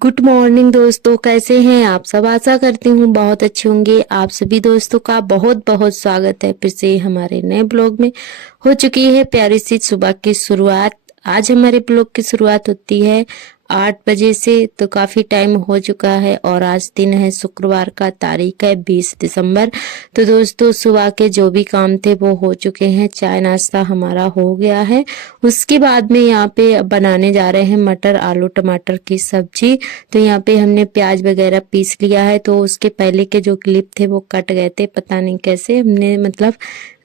Good morning दोस्तों, कैसे हैं आप सब। आशा करती हूँ बहुत अच्छे होंगे। आप सभी दोस्तों का बहुत बहुत स्वागत है फिर से हमारे नए ब्लॉग में। हो चुकी है प्यारी सी सुबह की शुरुआत। आज हमारे ब्लॉग की शुरुआत होती है 8 बजे से, तो काफी टाइम हो चुका है और आज दिन है शुक्रवार का, तारीख है 20 दिसंबर। तो दोस्तों सुबह के जो भी काम थे वो हो चुके हैं, चाय नाश्ता हमारा हो गया है। उसके बाद में यहाँ पे बनाने जा रहे हैं मटर आलू टमाटर की सब्जी। तो यहाँ पे हमने प्याज वगैरह पीस लिया है। तो उसके पहले के जो क्लिप थे वो कट गए थे, पता नहीं कैसे हमने मतलब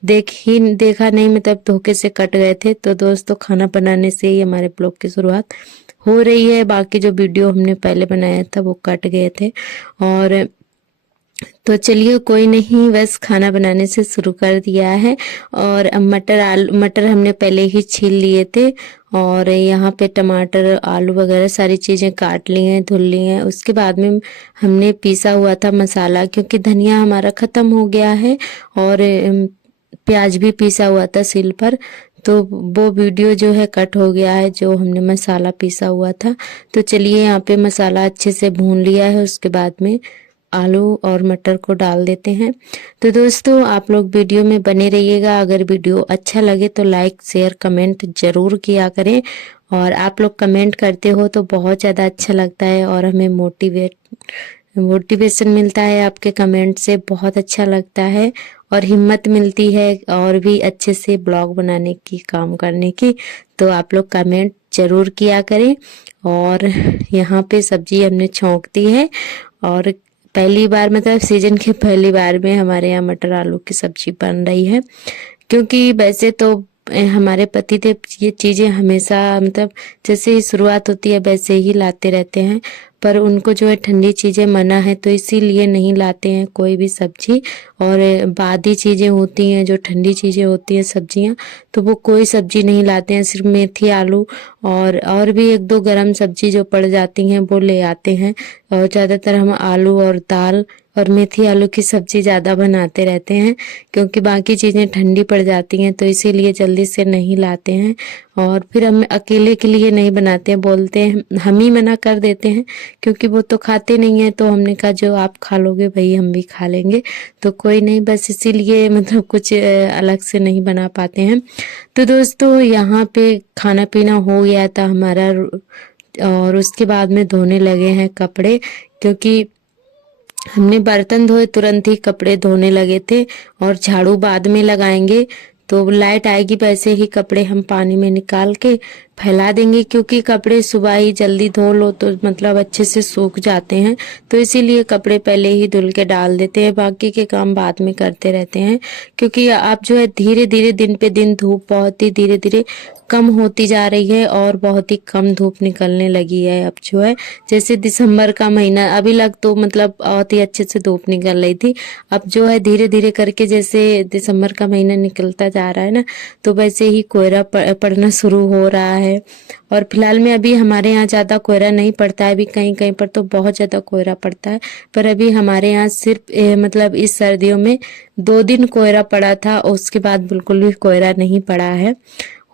देखा नहीं, मतलब धोखे से कट गए थे। तो दोस्तों खाना बनाने से ही हमारे ब्लॉग की शुरुआत हो रही है। बाकी जो वीडियो हमने पहले बनाया था वो कट गए थे। और तो चलिए कोई नहीं, बस खाना बनाने से शुरू कर दिया है। और अब मटर हमने पहले ही छील लिए थे। और यहाँ पे टमाटर आलू वगैरह सारी चीजें काट ली हैं, धुल ली हैं। उसके बाद में हमने पीसा हुआ था मसाला, क्योंकि धनिया हमारा खत्म हो गया है और प्याज भी पीसा हुआ था सिल पर। तो वो वीडियो जो है कट हो गया है, जो हमने मसाला पीसा हुआ था। तो चलिए यहाँ पे मसाला अच्छे से भून लिया है। उसके बाद में आलू और मटर को डाल देते हैं। तो दोस्तों आप लोग वीडियो में बने रहिएगा। अगर वीडियो अच्छा लगे तो लाइक शेयर कमेंट जरूर किया करें। और आप लोग कमेंट करते हो तो बहुत ज़्यादा अच्छा लगता है और हमें मोटिवेशन मिलता है। आपके कमेंट से बहुत अच्छा लगता है और हिम्मत मिलती है और भी अच्छे से ब्लॉग बनाने की, काम करने की। तो आप लोग कमेंट जरूर किया करें। और यहाँ पे सब्जी हमने छौंक दी है और पहली बार, मतलब सीजन की पहली बार में हमारे यहाँ मटर आलू की सब्जी बन रही है। क्योंकि वैसे तो हमारे पति देव ये चीजें हमेशा, मतलब जैसे ही शुरुआत होती है वैसे ही लाते रहते हैं। पर उनको जो है ठंडी चीजें मना है, तो इसीलिए नहीं लाते हैं कोई भी सब्जी। और बादी चीजें होती हैं, जो ठंडी चीजें होती हैं सब्जियां, तो वो कोई सब्जी नहीं लाते हैं। सिर्फ मेथी आलू और भी एक दो गरम सब्जी जो पड़ जाती हैं वो ले आते हैं। और ज्यादातर हम आलू और दाल और मेथी आलू की सब्जी ज्यादा बनाते रहते हैं, क्योंकि बाकी चीजें ठंडी पड़ जाती हैं, तो इसीलिए जल्दी से नहीं लाते हैं। और फिर हम अकेले के लिए नहीं बनाते हैं, बोलते हैं, हम ही मना कर देते हैं, क्योंकि वो तो खाते नहीं है। तो हमने कहा जो आप खा लोगे वही हम भी खा लेंगे। तो कोई नहीं, बस इसीलिए मतलब कुछ अलग से नहीं बना पाते हैं। तो दोस्तों यहाँ पे खाना पीना हो गया था हमारा और उसके बाद में धोने लगे हैं कपड़े, क्योंकि हमने बर्तन धोए तुरंत ही कपड़े धोने लगे थे। और झाड़ू बाद में लगाएंगे, तो लाइट आएगी वैसे ही कपड़े हम पानी में निकाल के फैला देंगे, क्योंकि कपड़े सुबह ही जल्दी धो लो तो मतलब अच्छे से सूख जाते हैं। तो इसीलिए कपड़े पहले ही धुल के डाल देते हैं, बाकी के काम बाद में करते रहते हैं। क्योंकि आप जो है धीरे धीरे दिन पे दिन धूप बहुत ही धीरे धीरे कम होती जा रही है और बहुत ही कम धूप निकलने लगी है अब जो है। जैसे दिसंबर का महीना अभी लग तो मतलब बहुत ही अच्छे से धूप निकल रही थी। अब जो है धीरे धीरे करके जैसे दिसंबर का महीना निकलता जा रहा है ना, तो वैसे ही कोहरा पड़ना शुरू हो रहा है। और फिलहाल में अभी हमारे यहाँ ज्यादा कोहरा नहीं पड़ता है, अभी कहीं कहीं पर तो बहुत ज्यादा कोहरा पड़ता है। पर अभी हमारे यहाँ सिर्फ मतलब इस सर्दियों में 2 दिन कोहरा पड़ा था, और उसके बाद बिल्कुल भी कोहरा नहीं पड़ा है।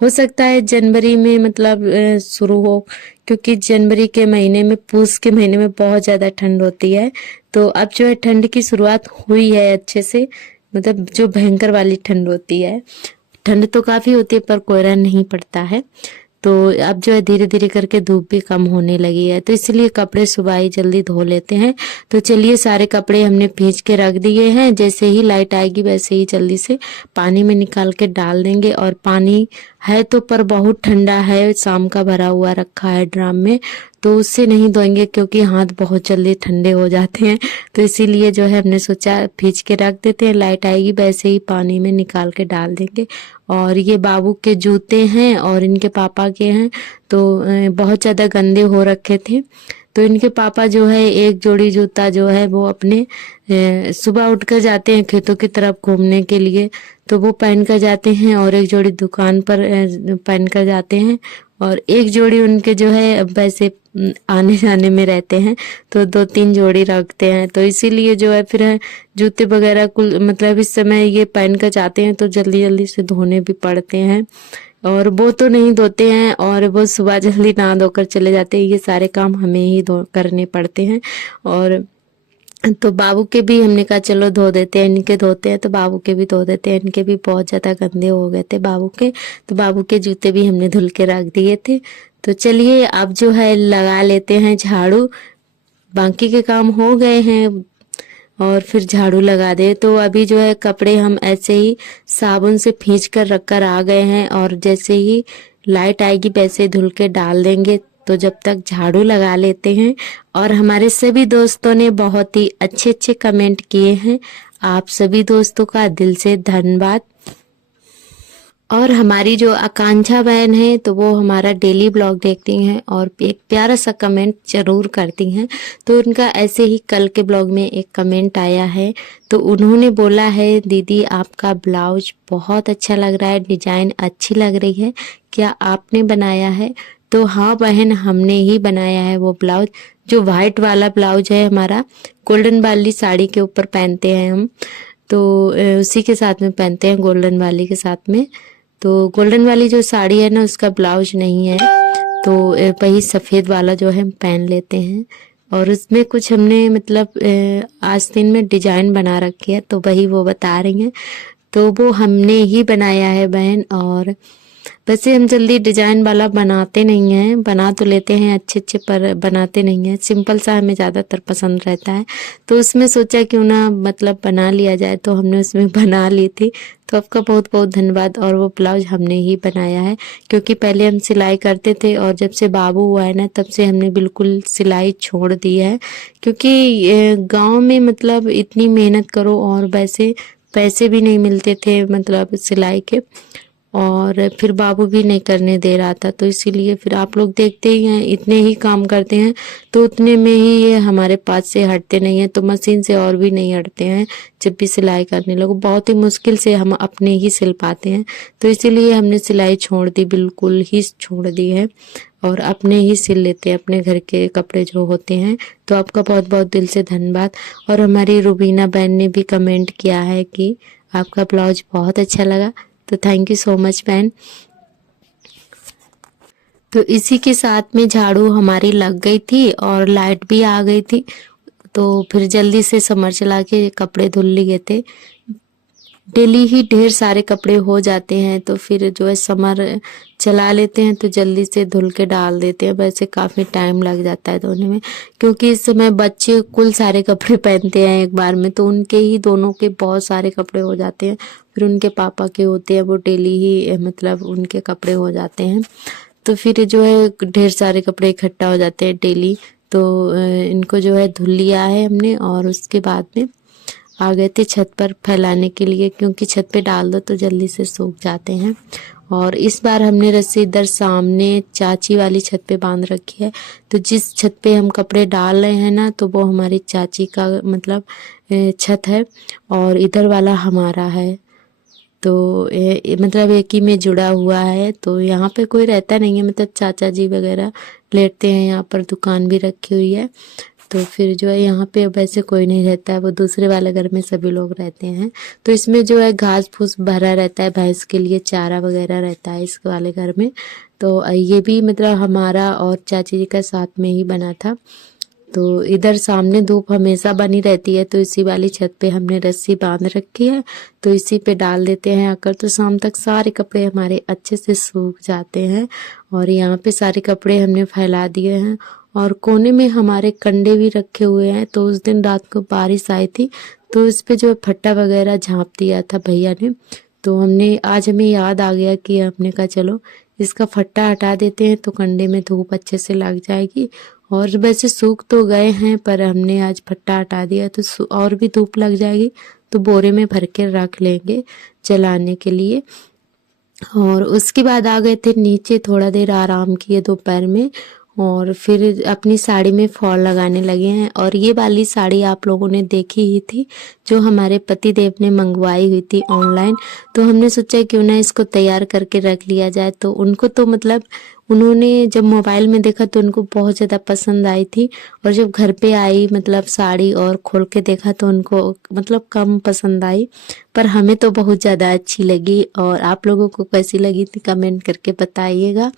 हो सकता है जनवरी में मतलब शुरू हो, क्योंकि जनवरी के महीने में, पूस के महीने में बहुत ज्यादा ठंड होती है। तो अब जो है ठंड की शुरुआत हुई है अच्छे से, मतलब जो भयंकर वाली ठंड होती है। ठंड तो काफी होती है पर कोहरा नहीं पड़ता है। तो अब जो है धीरे धीरे करके धूप भी कम होने लगी है, तो इसलिए कपड़े सुबह ही जल्दी धो लेते हैं। तो चलिए सारे कपड़े हमने भींच के रख दिए हैं, जैसे ही लाइट आएगी वैसे ही जल्दी से पानी में निकाल के डाल देंगे। और पानी है तो पर बहुत ठंडा है, शाम का भरा हुआ रखा है ड्राम में, तो उससे नहीं धोएंगे क्योंकि हाथ बहुत जल्दी ठंडे हो जाते हैं। तो इसीलिए जो है हमने सोचा भींच के रख देते हैं, लाइट आएगी वैसे ही पानी में निकाल के डाल देंगे। और ये बाबू के जूते हैं और इनके पापा के हैं, तो बहुत ज्यादा गंदे हो रखे थे। तो इनके पापा जो है एक जोड़ी जूता जो है वो अपने सुबह उठकर जाते हैं खेतों की तरफ घूमने के लिए, तो वो पहन कर जाते हैं। और एक जोड़ी दुकान पर पहन कर जाते हैं, और एक जोड़ी उनके जो है वैसे आने जाने में रहते हैं, तो 2-3 जोड़ी रखते हैं। तो इसीलिए जो है फिर जूते वगैरह कुल मतलब इस समय ये पहन कर जाते हैं तो जल्दी जल्दी से धोने भी पड़ते हैं। और वो तो नहीं धोते हैं और वो सुबह जल्दी नहा धोकर चले जाते हैं। ये सारे काम हमें ही करने पड़ते हैं। और तो बाबू के भी हमने कहा चलो धो देते हैं, इनके धोते हैं तो बाबू के भी धो देते हैं। इनके भी बहुत ज़्यादा गंदे हो गए थे बाबू के, तो बाबू के जूते भी हमने धुल के रख दिए थे। तो चलिए अब जो है लगा लेते हैं झाड़ू, बाकी के काम हो गए हैं और फिर झाड़ू लगा दे। तो अभी जो है कपड़े हम ऐसे ही साबुन से भींच कर रख कर आ गए हैं और जैसे ही लाइट आएगी वैसे धुल के डाल देंगे। तो जब तक झाड़ू लगा लेते हैं। और हमारे सभी दोस्तों ने बहुत ही अच्छे अच्छे कमेंट किए हैं, आप सभी दोस्तों का दिल से धन्यवाद। और हमारी जो आकांक्षा बहन है तो वो हमारा डेली ब्लॉग देखती हैं और एक प्यारा सा कमेंट जरूर करती हैं। तो उनका ऐसे ही कल के ब्लॉग में एक कमेंट आया है, तो उन्होंने बोला है दीदी आपका ब्लाउज बहुत अच्छा लग रहा है, डिजाइन अच्छी लग रही है, क्या आपने बनाया है? तो हाँ बहन, हमने ही बनाया है वो ब्लाउज। जो व्हाइट वाला ब्लाउज है हमारा, गोल्डन वाली साड़ी के ऊपर पहनते हैं हम, तो उसी के साथ में पहनते हैं गोल्डन वाली के साथ में। तो गोल्डन वाली जो साड़ी है ना उसका ब्लाउज नहीं है, तो वही सफ़ेद वाला जो है हम पहन लेते हैं। और उसमें कुछ हमने मतलब आस्तीन में डिजाइन बना रखी है, तो वही वो बता रही हैं। तो वो हमने ही बनाया है बहन। और वैसे हम जल्दी डिजाइन वाला बनाते नहीं हैं, बना तो लेते हैं अच्छे अच्छे पर बनाते नहीं हैं, सिंपल सा हमें ज़्यादातर पसंद रहता है। तो उसमें सोचा क्यों ना मतलब बना लिया जाए, तो हमने उसमें बना ली थी। तो आपका बहुत बहुत धन्यवाद। और वो ब्लाउज हमने ही बनाया है, क्योंकि पहले हम सिलाई करते थे और जब से बाबू हुआ है ना तब से हमने बिल्कुल सिलाई छोड़ दी है। क्योंकि गाँव में मतलब इतनी मेहनत करो और वैसे पैसे भी नहीं मिलते थे मतलब सिलाई के, और फिर बाबू भी नहीं करने दे रहा था। तो इसीलिए फिर आप लोग देखते ही हैं इतने ही काम करते हैं तो उतने में ही ये हमारे पास से हटते नहीं हैं, तो मशीन से और भी नहीं हटते हैं। जब भी सिलाई करने लगो बहुत ही मुश्किल से हम अपने ही सिल पाते हैं, तो इसीलिए हमने सिलाई छोड़ दी, बिल्कुल ही छोड़ दी है और अपने ही सिल लेते हैं अपने घर के कपड़े जो होते हैं। तो आपका बहुत बहुत दिल से धन्यवाद। और हमारी रुबीना बहन ने भी कमेंट किया है कि आपका ब्लाउज बहुत अच्छा लगा, तो थैंक यू सो मच बहन। तो इसी के साथ में झाड़ू हमारी लग गई थी और लाइट भी आ गई थी, तो फिर जल्दी से समर चला के कपड़े धुल लिए थे। डेली ही ढेर सारे कपड़े हो जाते हैं, तो फिर जो है समर चला लेते हैं तो जल्दी से धुल के डाल देते हैं। वैसे काफ़ी टाइम लग जाता है धोने में, क्योंकि इस समय बच्चे कुल सारे कपड़े पहनते हैं एक बार में, तो उनके ही दोनों के बहुत सारे कपड़े हो जाते हैं। फिर उनके पापा के होते हैं वो डेली ही मतलब उनके कपड़े हो जाते हैं, तो फिर जो है ढेर सारे कपड़े इकट्ठा हो जाते हैं डेली। तो इनको जो है धुल लिया है हमने और उसके बाद में आ गए थे छत पर फैलाने के लिए, क्योंकि छत पे डाल दो तो जल्दी से सूख जाते हैं। और इस बार हमने रस्सी इधर सामने चाची वाली छत पे बांध रखी है, तो जिस छत पे हम कपड़े डाल रहे हैं ना तो वो हमारी चाची का मतलब छत है और इधर वाला हमारा है, तो मतलब एक ही में जुड़ा हुआ है। तो यहाँ पे कोई रहता नहीं है, मतलब चाचा जी वगैरह लेटते हैं, यहाँ पर दुकान भी रखी हुई है। तो फिर जो है यहाँ पे वैसे कोई नहीं रहता है, वो दूसरे वाले घर में सभी लोग रहते हैं। तो इसमें जो है घास फूस भरा रहता है, भैंस के लिए चारा वगैरह रहता है इस वाले घर में। तो ये भी मतलब हमारा और चाची जी का साथ में ही बना था। तो इधर सामने धूप हमेशा बनी रहती है, तो इसी वाली छत पे हमने रस्सी बांध रखी है, तो इसी पे डाल देते हैं आकर, तो शाम तक सारे कपड़े हमारे अच्छे से सूख जाते हैं। और यहाँ पे सारे कपड़े हमने फैला दिए हैं और कोने में हमारे कंडे भी रखे हुए हैं। तो उस दिन रात को बारिश आई थी, तो इस पे जो फट्टा वगैरह झाँप दिया था भैया ने, तो हमने आज हमें याद आ गया कि हमने कहा चलो इसका फट्टा हटा देते हैं, तो कंडे में धूप अच्छे से लग जाएगी। और वैसे सूख तो गए हैं पर हमने आज फट्टा हटा दिया, तो और भी धूप लग जाएगी, तो बोरे में भर के रख लेंगे जलाने के लिए। और उसके बाद आ गए थे नीचे, थोड़ा देर आराम किए दोपहर में और फिर अपनी साड़ी में फॉल लगाने लगे हैं। और ये वाली साड़ी आप लोगों ने देखी ही थी, जो हमारे पति देव ने मंगवाई हुई थी ऑनलाइन, तो हमने सोचा क्यों ना इसको तैयार करके रख लिया जाए। तो उनको तो मतलब उन्होंने जब मोबाइल में देखा तो उनको बहुत ज़्यादा पसंद आई थी, और जब घर पे आई मतलब साड़ी और खोल के देखा तो उनको मतलब कम पसंद आई, पर हमें तो बहुत ज़्यादा अच्छी लगी। और आप लोगों को कैसी लगी थी कमेंट करके बताइएगा।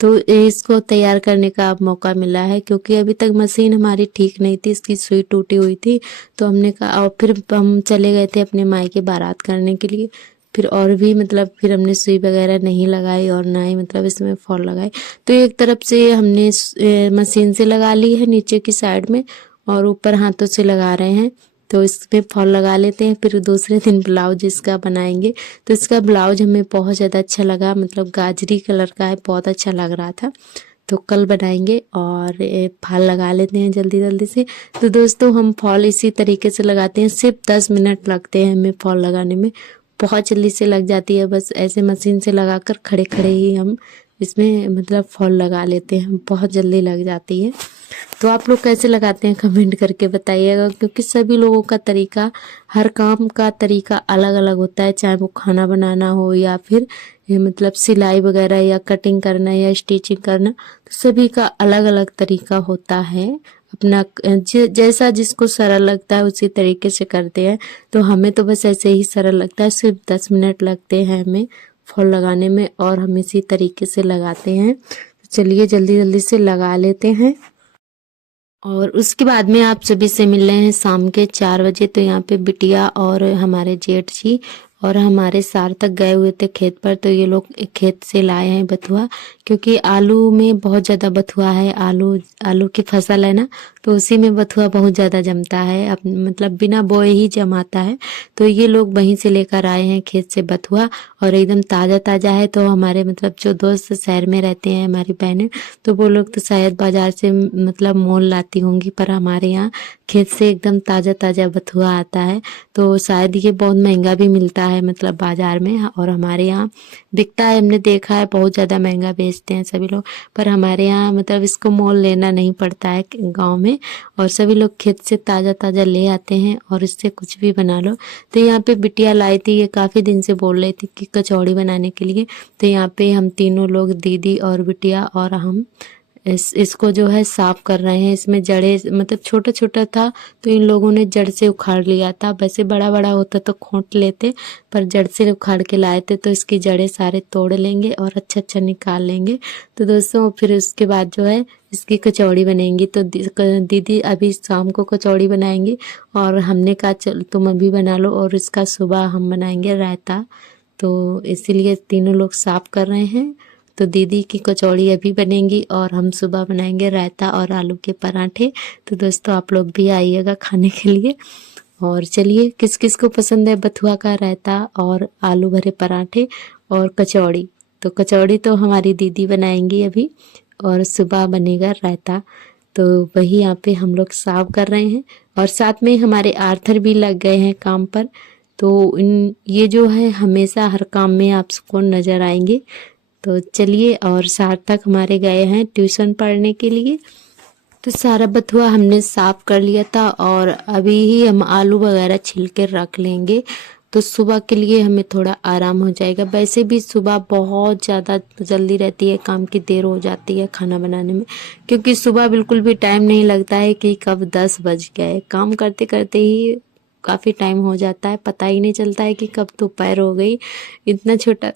तो इसको तैयार करने का अब मौका मिला है, क्योंकि अभी तक मशीन हमारी ठीक नहीं थी, इसकी सुई टूटी हुई थी। तो हमने कहा, और फिर हम चले गए थे अपने मायके बारात करने के लिए, फिर और भी मतलब फिर हमने सुई वगैरह नहीं लगाई और ना ही मतलब इसमें फॉल लगाई। तो एक तरफ से हमने मशीन से लगा ली है नीचे की साइड में, और ऊपर हाथों से लगा रहे हैं। तो इसमें फॉल लगा लेते हैं, फिर दूसरे दिन ब्लाउज इसका बनाएंगे। तो इसका ब्लाउज हमें बहुत ज़्यादा अच्छा लगा, मतलब गाजरी कलर का है, बहुत अच्छा लग रहा था। तो कल बनाएंगे और फॉल लगा लेते हैं जल्दी जल्दी से। तो दोस्तों हम फॉल इसी तरीके से लगाते हैं, सिर्फ 10 मिनट लगते हैं हमें फॉल लगाने में, बहुत जल्दी से लग जाती है। बस ऐसे मशीन से लगाकर खड़े खड़े ही हम इसमें मतलब फॉल लगा लेते हैं, बहुत जल्दी लग जाती है। तो आप लोग कैसे लगाते हैं कमेंट करके बताइएगा, क्योंकि सभी लोगों का तरीका, हर काम का तरीका अलग अलग होता है, चाहे वो खाना बनाना हो या फिर ये मतलब सिलाई वगैरह या कटिंग करना या स्टिचिंग करना, तो सभी का अलग अलग तरीका होता है। अपना जैसा जिसको सरल लगता है उसी तरीके से करते हैं। तो हमें तो बस ऐसे ही सरल लगता है, सिर्फ 10 मिनट लगते हैं हमें फॉल लगाने में, और हम इसी तरीके से लगाते हैं। तो चलिए जल्दी जल्दी से लगा लेते हैं। और उसके बाद में आप सभी से मिल रहे हैं शाम के 4 बजे। तो यहाँ पे बिटिया और हमारे जेठ जी और हमारे सार्थक गए हुए थे खेत पर, तो ये लोग खेत से लाए हैं बथुआ, क्योंकि आलू में बहुत ज़्यादा बथुआ है। आलू की फसल है ना, तो उसी में बथुआ बहुत ज़्यादा जमता है, अब मतलब बिना बोए ही जमाता है। तो ये लोग वहीं से लेकर आए हैं खेत से बथुआ, और एकदम ताज़ा ताज़ा है। तो हमारे मतलब जो दोस्त शहर में रहते हैं, हमारी बहनें, तो वो लोग तो शायद बाजार से मतलब मोल लाती होंगी, पर हमारे यहाँ खेत से एकदम ताज़ा ताज़ा बथुआ आता है। तो शायद ये बहुत महंगा भी मिलता है मतलब बाजार में, और हमारे यहाँ बिकता है। हमने देखा है बहुत ज़्यादा महंगा बेचते हैं सभी लोग, पर हमारे यहाँ मतलब इसको मोल लेना नहीं पड़ता है गांव में, और सभी लोग खेत से ताज़ा ताज़ा ले आते हैं और इससे कुछ भी बना लो। तो यहाँ पे बिटिया लाई थी, ये काफ़ी दिन से बोल रही थी कि कचौड़ी बनाने के लिए। तो यहाँ पे हम तीनों लोग, दीदी और बिटिया और हम, इसको जो है साफ कर रहे हैं। इसमें जड़े मतलब छोटा छोटा था, तो इन लोगों ने जड़ से उखाड़ लिया था। वैसे बड़ा बड़ा होता तो खोंट लेते, पर जड़ से उखाड़ के लाए थे। तो इसकी जड़ें सारे तोड़ लेंगे और अच्छा अच्छा निकाल लेंगे। तो दोस्तों फिर उसके बाद जो है इसकी कचौड़ी बनेंगी। तो दीदी अभी शाम को कचौड़ी बनाएंगी, और हमने कहा चल तुम अभी बना लो, और इसका सुबह हम बनाएंगे रायता। तो इसीलिए तीनों लोग साफ कर रहे हैं। तो दीदी की कचौड़ी अभी बनेंगी और हम सुबह बनाएंगे रायता और आलू के पराठे। तो दोस्तों आप लोग भी आइएगा खाने के लिए। और चलिए, किस किस को पसंद है बथुआ का रायता और आलू भरे पराठे और कचौड़ी। तो कचौड़ी तो हमारी दीदी बनाएंगी अभी, और सुबह बनेगा रायता। तो वही यहाँ पे हम लोग साफ कर रहे हैं, और साथ में हमारे आर्थर भी लग गए हैं काम पर। तो ये जो है हमेशा हर काम में आपको नज़र आएंगे। तो चलिए, और सार्थक हमारे गए हैं ट्यूशन पढ़ने के लिए। तो सारा बथुआ हमने साफ कर लिया था, और अभी ही हम आलू वगैरह छिल के रख लेंगे, तो सुबह के लिए हमें थोड़ा आराम हो जाएगा। वैसे भी सुबह बहुत ज़्यादा जल्दी रहती है, काम की देर हो जाती है खाना बनाने में, क्योंकि सुबह बिल्कुल भी टाइम नहीं लगता है कि कब 10 बज गए। काम करते करते ही काफ़ी टाइम हो जाता है, पता ही नहीं चलता है कि कब दोपहर हो गई, इतना छोटा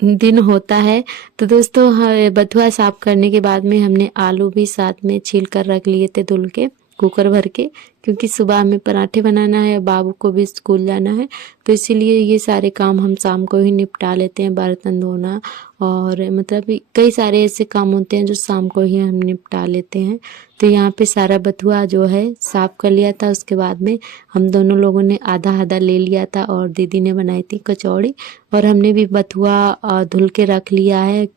दिन होता है। तो दोस्तों बथुआ साफ करने के बाद में हमने आलू भी साथ में छील कर रख लिए थे धुल के, कुकर भर के, क्योंकि सुबह हमें पराठे बनाना है, बाबू को भी स्कूल जाना है। तो इसीलिए ये सारे काम हम शाम को ही निपटा लेते हैं, बर्तन धोना और मतलब कई सारे ऐसे काम होते हैं जो शाम को ही हम निपटा लेते हैं। तो यहाँ पे सारा बथुआ जो है साफ कर लिया था। उसके बाद में हम दोनों लोगों ने आधा आधा ले लिया था, और दीदी ने बनाई थी कचौड़ी, और हमने भी बथुआ धुल के रख लिया है।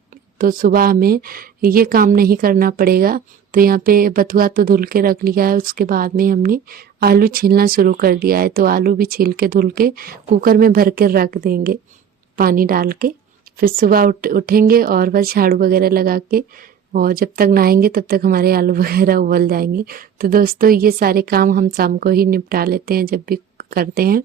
तो सुबह हमें ये काम नहीं करना पड़ेगा। तो यहाँ पे बथुआ तो धुल के रख लिया है, उसके बाद में हमने आलू छीलना शुरू कर दिया है। तो आलू भी छील के धुल के कुकर में भर के रख देंगे पानी डाल के। फिर सुबह उठेंगे और बस झाड़ू वगैरह लगा के, और जब तक नहाएंगे तब तक हमारे आलू वगैरह उबल जाएंगे। तो दोस्तों ये सारे काम हम शाम को ही निपटा लेते हैं जब भी करते हैं।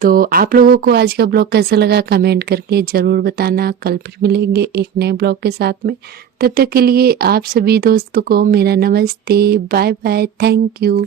तो आप लोगों को आज का ब्लॉग कैसा लगा कमेंट करके ज़रूर बताना। कल फिर मिलेंगे एक नए ब्लॉग के साथ में। तब तक के लिए आप सभी दोस्तों को मेरा नमस्ते, बाय बाय, थैंक यू।